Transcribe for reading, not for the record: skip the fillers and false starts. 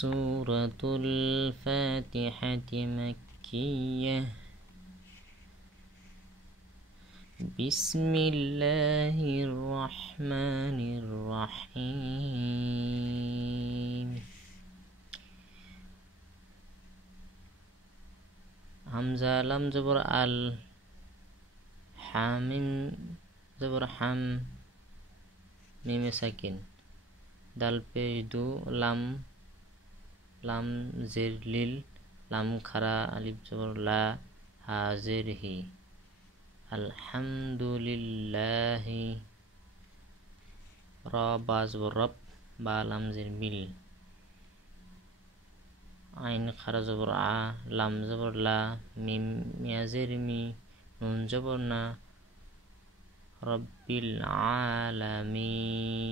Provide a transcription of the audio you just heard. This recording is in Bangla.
সুরাতুল ফাতিহাতি মাক্কিয়াহ বিসমিল্লাহির রহমানির রহিম। হামজা লাম জবর আল, হামিম জবর হাম, মিমে সাকিন, দাল পেশ দু, লাম লাম জের লিল, লাম খারা আলিফ জবর লা, হাজির হি, আলহামদুলিল্লাহি, র বা জবর রব, বা লাম জের মিল, আইন খারা জবর আ, লাম জবর লা, মিম মিয়াজের মি, নুন জবর না, রব্বিল আলামিন।